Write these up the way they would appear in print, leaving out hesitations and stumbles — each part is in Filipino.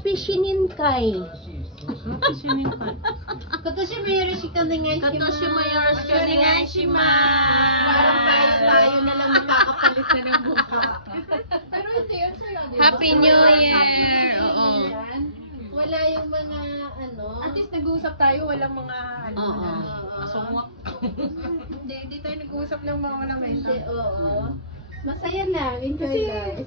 Happy Shininkai. Katoshi mo yoroshiku onegaishimasu. Katoshi mo yoroshiku onegaishimasu. Parang tayo na lang makakapalit na ng mukha. Pero hindi yun sa'yo. Happy New Year! Oo. Wala yung mga ano. At least nag-uusap tayo, walang mga ano. Oo. Masungwak. Hindi tayo nag-uusap ng mga walang Hindi, ito. oo. Masaya lang. Enjoy lang.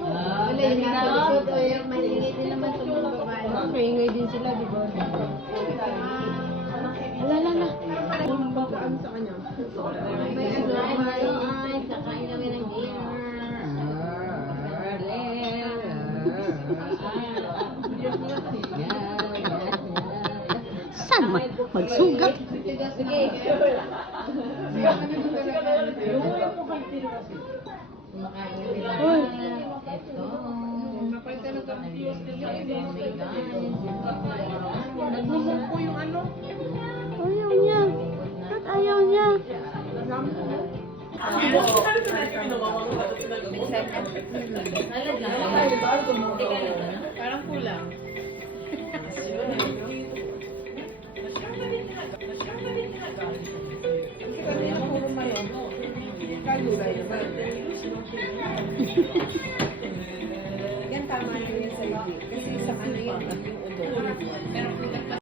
Wala yung nakalusot o yung malingit din naman sa mga babae. Maingay din sila, di ba? Wala na. Ang bagaan sa kanya. May ano, ay, kakain kami ng dinner. Saan magsugat? Sige. Uy. Nagmumuko yung ano. Ayaw niya. Ba't ayaw niya? Parang kulang. Yan tama na yun sa kasi sa ano yun yung udo. Pero